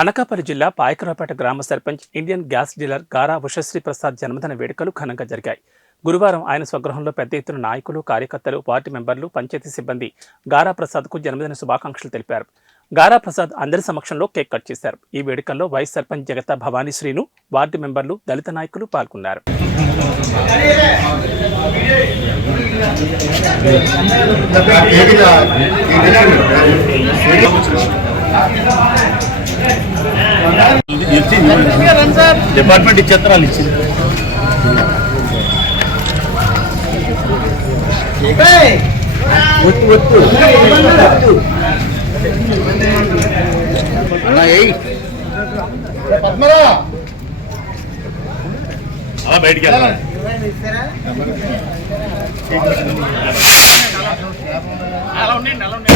అనకాపల్లి జిల్లా పాయకరావుపేట గ్రామ sarpanch Indian gas dealer గారా ఉషశ్రీ ప్రసాద్ జన్మదిన వేడుకలు ఘనంగా జరిగాయి. గురువారం ఆయన స్వగృహంలో పెద్ద ఎత్తున నాయకులు కార్యకర్తలు పార్టీ మెంబర్లు పంచాయతీ సిబ్బంది గారా ప్రసాద్కు జన్మదిన శుభాకాంక్షలు తెలిపారు. గారా ప్రసాద్ అందరి సమక్షంలో కేక్ కట్ చేశారు. ఈ వేడుకల్లో వైస్ సర్పంచ్ జగత భవానీ శ్రీను వార్డు మెంబర్లు దళిత నాయకులు పాల్గొన్నారు. డిపార్ట్మెంట్ ఇచ్చేస్తారు ఇచ్చింది. అలా బయటికి వెళ్ళాలి అలా ఉండండి ఉండండి